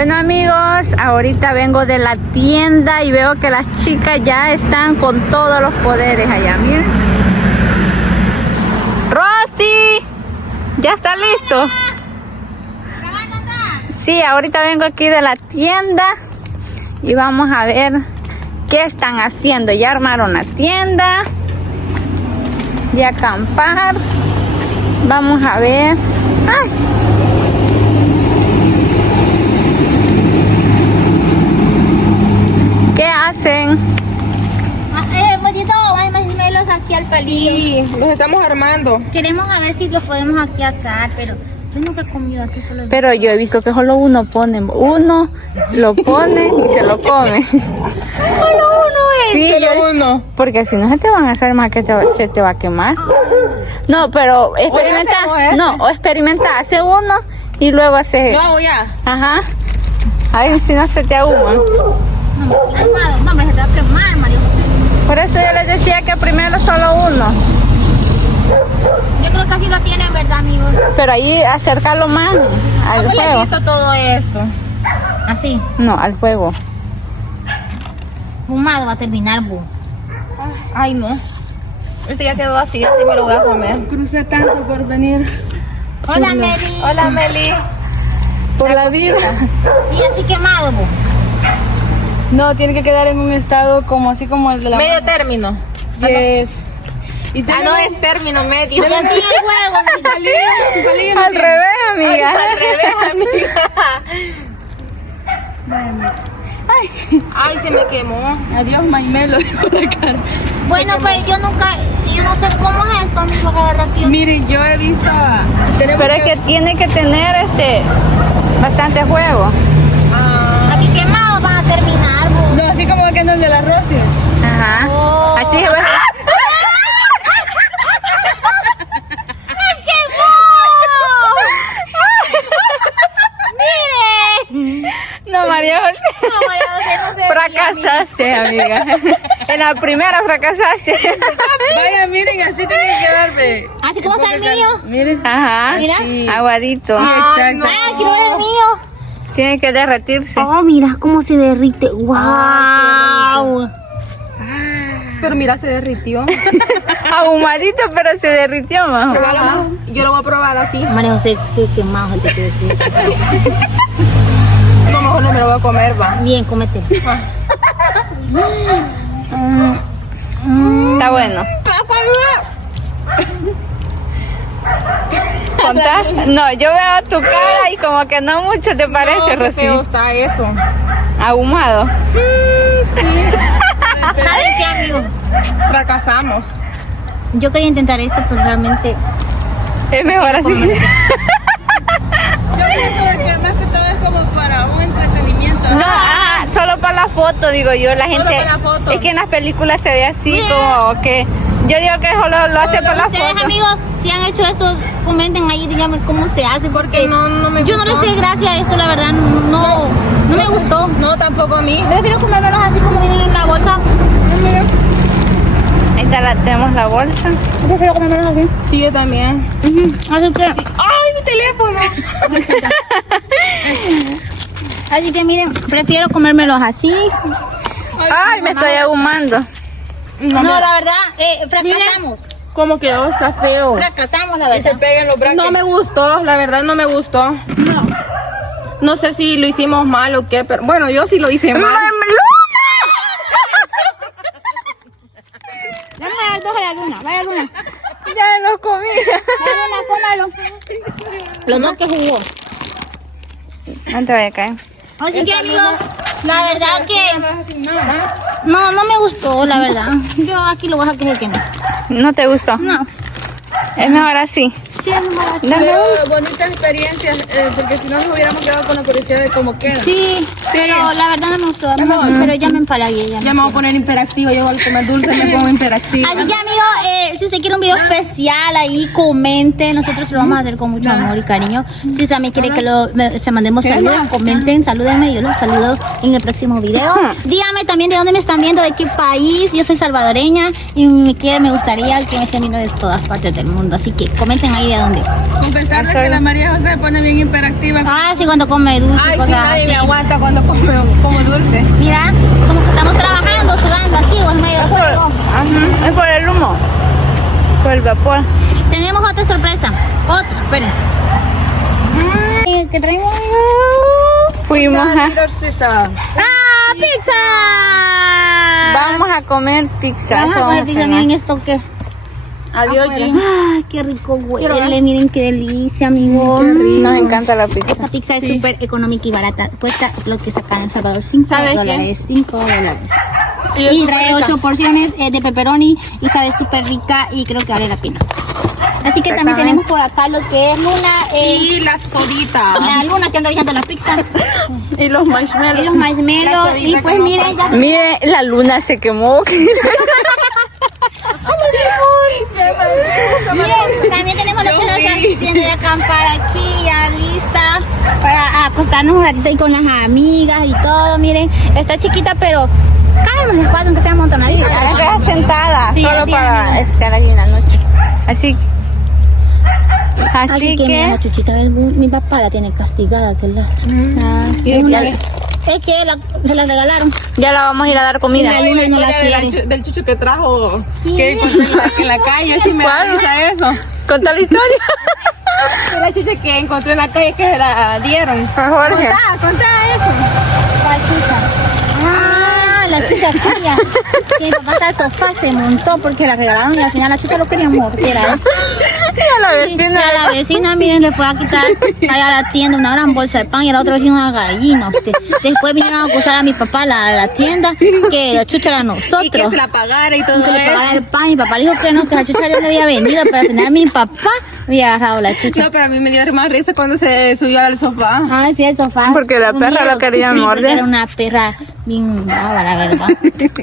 Bueno amigos, ahorita vengo de la tienda y veo que las chicas ya están con todos los poderes allá, miren. ¡Rosy! ¿Ya está listo? Sí, ahorita vengo aquí de la tienda y vamos a ver qué están haciendo. Ya armaron la tienda, ya acampar. Vamos a ver. ¡Ay! ¿Qué hacen? Hay marshmallows aquí al palillo. Sí, los estamos armando. Queremos a ver si los podemos aquí asar, pero yo nunca he comido así solo. Pero yo he visto que solo uno lo pone y se lo come. Solo uno es. Sí, Solo uno. porque si no se te van a hacer más que se te va a quemar. No, pero experimenta, hacemos este. no, o experimenta, hace uno y luego hace. Yo hago ya. Ajá. Ay, si no se te ahuma. No, hombre, se te va a quemar, Mario. Por eso yo les decía que primero solo uno. Yo creo que así lo tienen, ¿verdad, amigos? Pero ahí acercarlo más al ¿Cómo le fuego. quito todo esto? Así. No, al fuego. Fumado va a terminar, bu. Ay, no. Este ya quedó así me lo voy a comer. Crucé tanto por venir Hola, Meli. Hola, Meli. por la vida. Y así quemado, bu. No, tiene que quedar en un estado como así como el de la Medio término. Yes. Y Ah, no es término medio. Y así en el juego, mira. Al revés, amiga. Al revés, amiga. Ay, se me quemó. Adiós, Maimelo. Bueno, pues yo no sé cmo es esto, amigo, la verdad que yo... Miren, yo he visto. Pero es que tiene que tener bastante fuego. Aquí quemado van a terminar, bu. No, así como que no el de las rosas. Ajá. Oh. Así se va. No, María José. No, María José, no se Fracasaste, amiga. En la primera fracasaste. Vaya, miren, así tiene que quedarme. Así como está el mío. Miren. Ajá. Mira. Sí. Aguadito. Exacto. Ah, quiero ver el mío. Tiene que derretirse. Oh, mira cómo se derrite. ¡Wow! Pero mira, se derritió. Ahumadito, pero se derritió más. Yo lo voy a probar así. María José, qué quemado el que No, mejor no me lo voy a comer, va. Bien, cómete. Está bueno. ¿Contás? No, yo veo tu cara y como que no mucho te parece, No, qué Rosy. feo está eso. Ahumado. ¿Sabes qué, amigo? Fracasamos. Yo quería intentar esto, pero realmente... Es mejor así. Yo pienso que más que todo es como para un entretenimiento. No, solo para la foto, digo yo. La gente. para la foto. Es que en las películas se ve así como que. Yo digo que solo lo hace para la Ustedes, foto. amigos, si han hecho esto, comenten ahí, díganme cómo se hace, porque No me yo no le gustó. sé gracia a esto, la verdad, no me gustó. No, tampoco a mí. Prefiero comérmelos así como vienen en la bolsa. Ahí está tenemos la bolsa. Prefiero comérmelos así. Sí, yo también. Así que, ¡Ay, mi teléfono! así que miren, prefiero comérmelos así. Ay, me estoy ahumando. No, la verdad, fracasamos. ¿Cómo quedó? Está feo. Fracasamos, la verdad. Peguen los brackets. No me gustó, la verdad no me gustó. No sé si lo hicimos mal o qué, pero bueno, yo sí lo hice mal. Vamos a dar dos a la luna, vaya luna. Ya lo comí. Vaya luna, cómalo. Los dos que jugó. No te vaya a caer. Así que, amigos, la verdad que no me gustó, la verdad. Yo aquí lo voy a dejar que se queme. ¿No te gustó? No. Es mejor así. Sí, es mejor así. Dame Pero un- bonitas experiencias, porque si no nos hubiéramos quedado con la curiosidad de cómo queda. Sí, pero la verdad no me gustó. Pero ya me empalagué. Ya me voy a poner imperactivo, yo al comer dulce me pongo imperactivo. Así que, amigos, si usted quiere un video especial ahí, comente. Nosotros lo vamos a hacer con mucho amor y cariño. Si también quiere que se mandemos saludos, comenten, salúdenme. Yo los saludo en el próximo video. Díganme también de dónde me están viendo, de qué país. Yo soy salvadoreña y me gustaría que me estén viendo de todas partes del mundo. Así que comenten ahí de dónde. Con pesar de que la María José se pone bien hiperactiva. Ah, sí, cuando come dulce. Ay, sí, cosas nadie me así. aguanta cuando como dulce. Mira, como que estamos trabajando, sudando aquí, o es medio fuego. Ajá, es por el humo. Por el vapor. Tenemos otra sorpresa. Otra, espérense. ¿Qué traemos? Fuimos a... ¡Ah, pizza! Vamos a comer pizza. Vamos a eso comer vamos pizza, cenar. miren esto que... Adiós, Jim. Ay, qué rico huele, miren qué delicia, amigo. Nos encanta la pizza. Esta pizza es súper económica y barata. Cuesta lo que saca en El Salvador, $5. ¿Sabes qué? $5. Y es Y súper trae rica. 8 porciones de pepperoni y sabe súper rica y creo que vale la pena. Así que también Exactamente. tenemos por acá lo que es Luna. Y la sodita. La Luna que anda viendo la pizza. Y los marshmallows. Y los marshmallows. Y pues miren, ya Mire, la luna se quemó. miren, también tenemos lo que es nuestra tienda de acampar aquí ya lista para acostarnos un ratito ahí con las amigas y todo. Miren, está chiquita, pero cállame las cuatro aunque sea amontonadita. Ahora queda sentada, Sí, solo así, para amigo. estar allí en la noche. Así Así que mira, que... Chuchita, mi papá la tiene castigada, que la... Ah, sí, Es, ya, es que se la regalaron. ya la vamos a ir a dar comida. La Luna no la historia quiere. del chucho que trajo, Sí. que encontré en la calle, sí me da ¿Cuál? risa eso. Conta la historia. La chucha que encontré en la calle que se la dieron. A Jorge. Contá eso. ¿Cuál chucha? Ah, la chucha aquella. Que mi papá está al sofá, se montó porque la regalaron y al final la chucha lo quería morder. ¿eh? Y a la Y vecina. a la vecina, miren, le fue a quitar allá a la tienda una gran bolsa de pan y a la otra vecina una gallina. Usted. Después vinieron a acusar a mi papá a la tienda que la chucha era Y que nosotros. se la pagara y todo Que le eso. pagara el pan y mi papá dijo que no, que la chucha ya le había vendido, pero al final mi papá había agarrado la chucha. No, pero a mí me dio más risa cuando se subió al sofá. Ay, sí, el sofá. Porque la Un perra miedo. lo quería Sí, porque morder. era una perra bien brava, la verdad.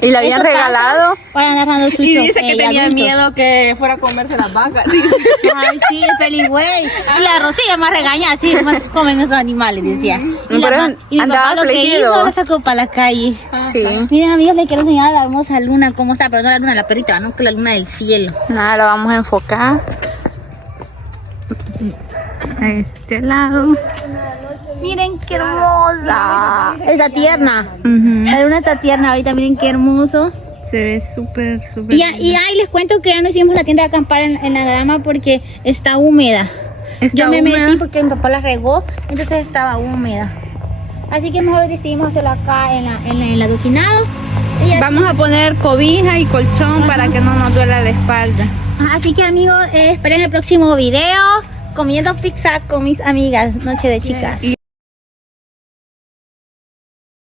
Y la habían Eso pasa regalado. para andar dando chuchos. Y dice que tenía adultos. miedo que fuera a comerse las vacas. Ay, sí, el peligüey. Y la Rosilla más regañar, sí, más comen esos animales, decía. Y, Pero y mi andaba papá lo que afligido. hizo, la sacó para la calle. Sí. Miren, amigos, le quiero enseñar a la hermosa luna cómo está, pero no la luna, la perrita, no que la luna del cielo. Nada, lo vamos a enfocar. A este lado. Miren qué hermosa. Está tierna. Ujú. La luna está tierna ahorita, miren qué hermoso. Se ve súper, súper. Y ahí les cuento que ya no hicimos la tienda de acampar en la grama porque está húmeda. Está Yo me húmeda. metí porque mi papá la regó, entonces estaba húmeda. Así que mejor decidimos hacerlo acá en el adoquinado. Y ya- Vamos a poner cobija y colchón para que no nos duela la espalda. Así que amigos, esperen el próximo video comiendo pizza con mis amigas, Noche de Chicas.